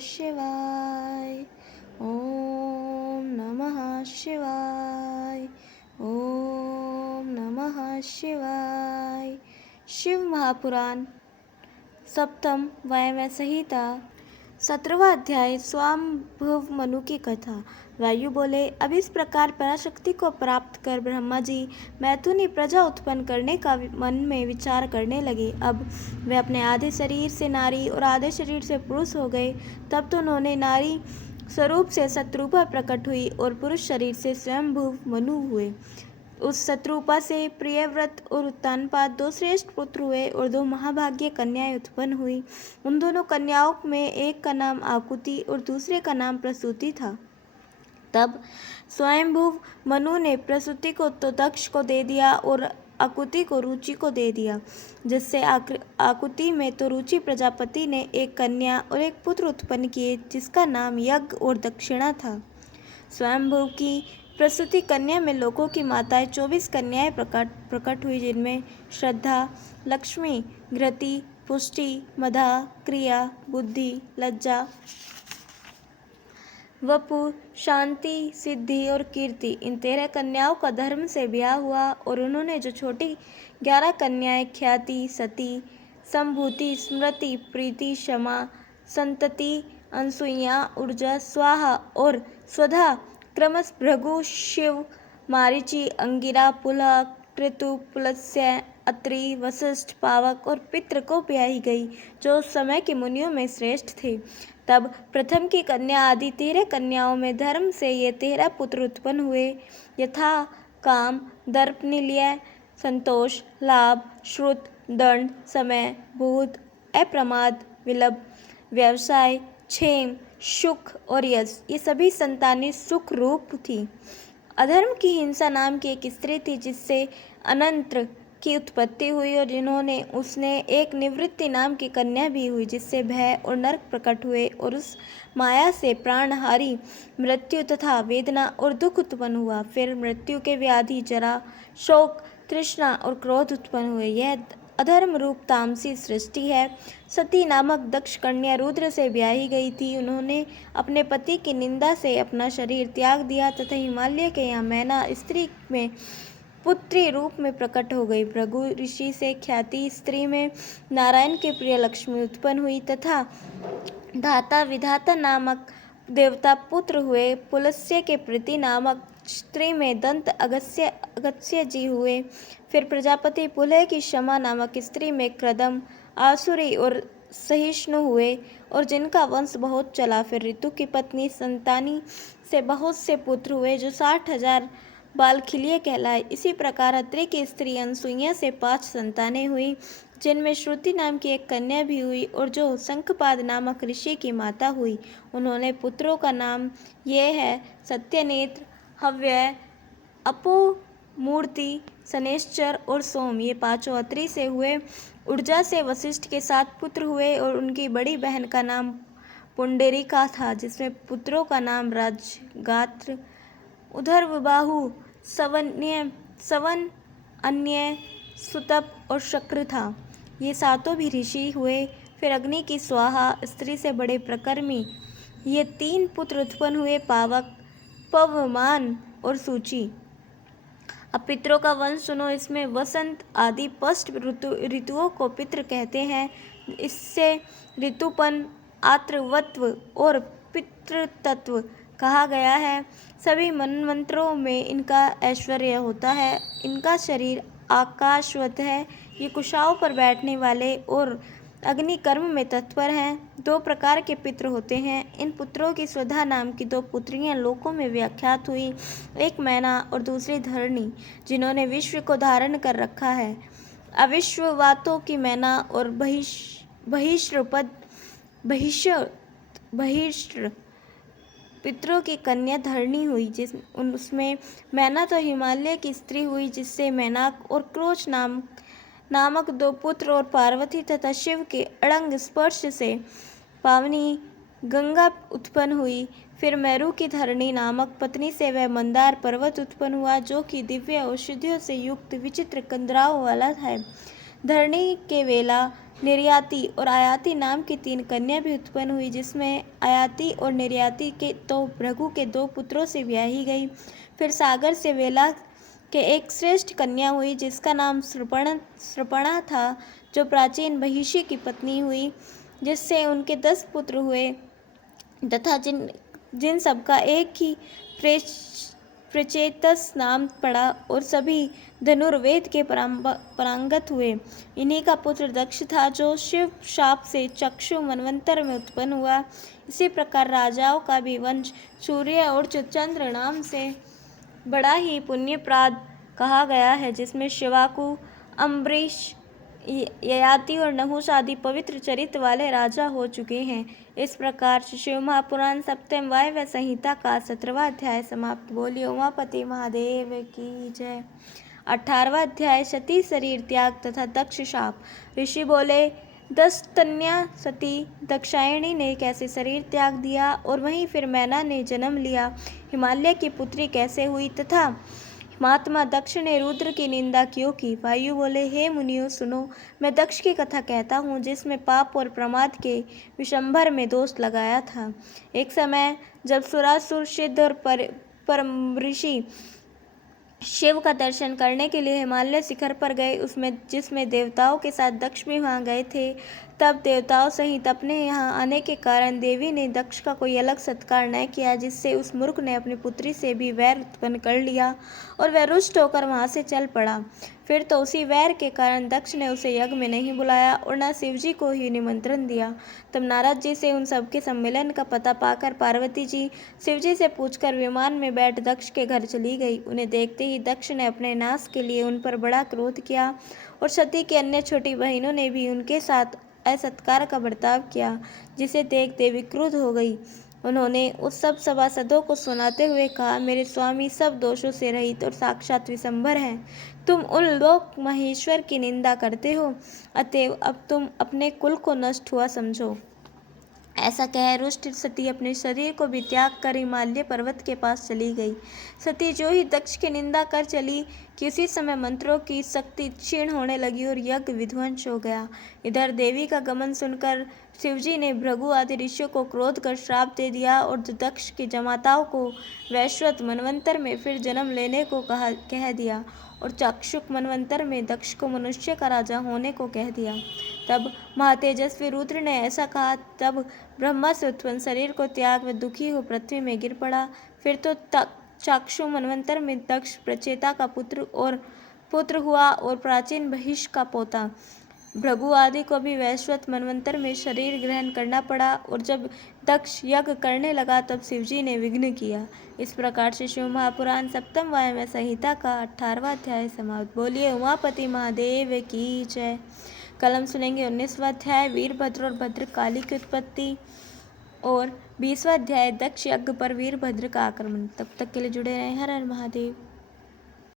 शिवाय। ओम नमः शिवाय। ओम नमः शिवाय। शिव महापुराण सप्तम वायव्य संहिता 17वां अध्याय स्वाम्भुव मनु की कथा। वायु बोले, अब इस प्रकार पराशक्ति को प्राप्त कर ब्रह्मा जी मैथुनी प्रजा उत्पन्न करने का मन में विचार करने लगे। अब वे अपने आधे शरीर से नारी और आधे शरीर से पुरुष हो गए। तब तो उन्होंने नारी स्वरूप से शत्रुपा प्रकट हुई और पुरुष शरीर से स्वयंभुव मनु हुए। उस शत्रुपा से प्रियव्रत और उत्तानपाद दो श्रेष्ठ पुत्र हुए और दो महाभाग्य कन्याएं उत्पन्न हुई। उन दोनों कन्याओं में एक का नाम आकुति और दूसरे का नाम प्रसूति था। तब स्वयंभुव मनु ने प्रसूति को तो दक्ष को दे दिया और आकुति को रुचि को दे दिया, जिससे आकुति में तो रुचि प्रजापति ने एक कन्या और एक पुत्र उत्पन्न किए, जिसका नाम यज्ञ और दक्षिणा था। स्वयंभुव की प्रसूति कन्या में लोकों की माताएं 24 कन्याएं प्रकट हुई, जिनमें श्रद्धा, लक्ष्मी, घृति, पुष्टि, मधा, क्रिया, बुद्धि, लज्जा, वपु, शांति, सिद्धि और कीर्ति, इन 13 कन्याओं का धर्म से ब्याह हुआ। और उन्होंने जो छोटी 11 कन्याएं ख्याति, सती, संभूति, स्मृति, प्रीति, क्षमा, संतति, अनसुईया, ऊर्जा, स्वाहा और स्वधा क्रमश भृगु, शिव, मारीचि, अंगिरा, पुलह, क्रतु, पुलस्त्य, अत्रि, वशिष्ठ, पावक और पितृ को ब्याही गई, जो उस समय के मुनियों में श्रेष्ठ थे। तब प्रथम की कन्या आदि 13 कन्याओं में धर्म से ये 13 पुत्र उत्पन्न हुए, यथा काम, दर्प, निलय, संतोष, लाभ, श्रुत, दंड, समय, बोध, अप्रमाद, विलभ, व्यवसाय, क्षेम, सुख और यश, ये सभी संतानें सुख रूप थी। अधर्म की हिंसा नाम की एक स्त्री थी, जिससे अनंत्र की उत्पत्ति हुई और जिन्होंने उसने एक निवृत्ति नाम की कन्या भी हुई, जिससे भय और नरक प्रकट हुए और उस माया से प्राणहारी मृत्यु तथा वेदना और दुख उत्पन्न हुआ। फिर मृत्यु के व्याधि, जरा, शोक, तृष्णा और क्रोध उत्पन्न हुए। यह अधर्म रूप तामसी सृष्टि है। सती नामक दक्ष कन्या रुद्र से ब्याही गई थी। उन्होंने अपने पति की निंदा से अपना शरीर त्याग दिया तथा हिमालय के यहाँ मैना स्त्री में पुत्री रूप में प्रकट हो गई। भृगु ऋषि से ख्याति स्त्री में नारायण के प्रिय लक्ष्मी उत्पन्न हुई तथा धाता विधाता नामक देवता पुत्र हुए। पुलस्त्य के प्रीति नामक स्त्री में दंत अगस्त्य जी हुए। फिर प्रजापति पुलह की क्षमा नामक स्त्री में क्रदम, आसुरी और सहिष्णु हुए और जिनका वंश बहुत चला। फिर ऋतु की पत्नी संतानी से बहुत से पुत्र हुए, जो 60,000 बालखिलिये कहलाए। इसी प्रकार अत्रि की स्त्री अनसुईया से 5 संतानें हुई, जिनमें श्रुति नाम की एक कन्या भी हुई और जो शंखपाद नामक ऋषि की माता हुई। उन्होंने पुत्रों का नाम ये है सत्यनेत्र, हव्यय, अपो, मूर्ति, शनैश्चर और सोम। ये 5 अत्रि से हुए। ऊर्जा से वशिष्ठ के 7 पुत्र हुए और उनकी बड़ी बहन का नाम पुंडरीका था, जिसमें पुत्रों का नाम राजगात्र, उदर्वबाहु, सवन, अन्य, सुतप और शक्र था। ये 7 भी ऋषि हुए। फिर अग्नि की स्वाहा स्त्री से बड़े प्रकर्मी ये 3 पुत्र उत्पन्न हुए, पावक, पवमान और सूची। अब पितरों का वंश सुनो। इसमें वसंत आदि पष्ट ऋतुओं को पितृ कहते हैं। इससे ऋतुपन, आत्रवत्व और पितृतत्व कहा गया है। सभी मनमंत्रों में इनका ऐश्वर्य होता है। इनका शरीर आकाशवत है। ये कुशाओं पर बैठने वाले और अग्नि कर्म में तत्पर हैं। 2 प्रकार के पितृ होते हैं। इन पुत्रों की स्वधा नाम की 2 पुत्रियां लोकों में व्याख्यात हुई, एक मैना और दूसरी धरणी, जिन्होंने विश्व को धारण कर रखा है। अविश्ववातों की मैना और बहिष्त्र पितरों की कन्या धरणी हुई, उसमें मैना तो हिमालय की स्त्री हुई, जिससे मैनाक और क्रोच नामक 2 पुत्र और पार्वती तथा शिव के अड़ंग स्पर्श से पावनी गंगा उत्पन्न हुई। फिर मेरु की धरणी नामक पत्नी से वह मंदार पर्वत उत्पन्न हुआ, जो कि दिव्य औषधियों से युक्त विचित्र कंदराओं वाला है। धरणी के वेला निर्याति और आयाति नाम की 3 कन्या भी उत्पन्न हुई, जिसमें आयाति और निर्याति के तो भृगु के 2 पुत्रों से ब्याही गई। फिर सागर से वेला के एक श्रेष्ठ कन्या हुई, जिसका नाम शृपणा था, जो प्राचीन महिषी की पत्नी हुई, जिससे उनके 10 पुत्र हुए तथा जिन सबका एक ही प्रचेतस नाम पड़ा और सभी धनुर्वेद के पारंगत हुए। इन्हीं का पुत्र दक्ष था, जो शिव शाप से चक्षु मनवंतर में उत्पन्न हुआ। इसी प्रकार राजाओं का भी वंश सूर्य और चंद्र नाम से बड़ा ही पुण्यप्रद कहा गया है, जिसमें शिवाकु, अम्बरीश, ययाति और नहुष आदि पवित्र चरित्र वाले राजा हो चुके हैं। इस प्रकार शिव महापुराण सप्तम वायव्य संहिता का 17वां अध्याय समाप्त। बोलिए उमापति महादेव की जय। 18वां अध्याय सती शरीर त्याग तथा दक्ष शाप। ऋषि बोले, दस्तन्या सती दक्षायणी ने कैसे शरीर त्याग दिया और वहीं फिर मैना ने जन्म लिया, हिमालय की पुत्री कैसे हुई तथा महात्मा दक्ष ने रुद्र की निंदा क्यों की। वायु बोले, हे मुनियों सुनो, मैं दक्ष की कथा कहता हूँ, जिसमें पाप और प्रमाद के विशंभर में दोष लगाया था। एक समय जब सुरासुर, सिद्ध और परम ऋषि शिव का दर्शन करने के लिए हिमालय शिखर पर गए, जिसमें देवताओं के साथ दक्ष भी वहाँ गए थे, तब देवताओं सहित अपने यहाँ आने के कारण देवी ने दक्ष का कोई अलग सत्कार न किया, जिससे उस मूर्ख ने अपनी पुत्री से भी वैर उत्पन्न कर लिया और वह रुष्ट होकर वहाँ से चल पड़ा। फिर तो उसी वैर के कारण दक्ष ने उसे यज्ञ में नहीं बुलाया और न शिवजी को ही निमंत्रण दिया। तब नारद जी से उन सबके सम्मेलन का पता पाकर पार्वती जी शिवजी से पूछकर विमान में बैठ दक्ष के घर चली गई। उन्हें देखते ही दक्ष ने अपने नाश के लिए उन पर बड़ा क्रोध किया और सती की अन्य छोटी बहनों ने भी उनके साथ असत्कार का बर्ताव किया, जिसे देख देवी क्रुद्ध हो गई। उन्होंने उस सब सभासदों को सुनाते हुए कहा, मेरे स्वामी सब दोषों से रहित और साक्षात विशंभर हैं। तुम उन लोक महेश्वर की निंदा करते हो, अतएव अब तुम अपने कुल को नष्ट हुआ समझो। ऐसा कह रुष्ट सती अपने शरीर को भी त्याग कर हिमालय पर्वत के पास चली गई। सती जो ही दक्ष की निंदा कर चली कि उसी समय मंत्रों की शक्ति क्षीण होने लगी और यज्ञ विध्वंस हो गया। इधर देवी का गमन सुनकर शिवजी ने भृगु आदि ऋषियों को क्रोध कर श्राप दे दिया और दक्ष की जमाताओं को वैश्वत मनवंतर में फिर जन्म लेने को कह दिया और चाक्षुक मनवंतर में दक्ष को मनुष्य का राजा होने को कह दिया। तब महातेजस्वी रुद्र ने ऐसा कहा। तब ब्रह्मा से उत्पन्न शरीर को त्याग व दुखी हो पृथ्वी में गिर पड़ा। फिर तो चाक्षु मनवंतर में दक्ष प्रचेता का पुत्र हुआ और प्राचीन महिष का पोता। भृगु आदि को भी वैश्वत मनवंतर में शरीर ग्रहण करना पड़ा और जब दक्ष यज्ञ करने लगा तब शिवजी ने विघ्न किया। इस प्रकार से शिव महापुराण सप्तम वायव्य संहिता का 18वां अध्याय समाप्त। बोलिए उमापति महादेव की जय। कल हम सुनेंगे 19वां अध्याय वीरभद्र और भद्रकाली की उत्पत्ति और 20वां अध्याय दक्ष यज्ञ पर वीरभद्र का आक्रमण। तब तक के लिए जुड़े रहें। हर हर महादेव।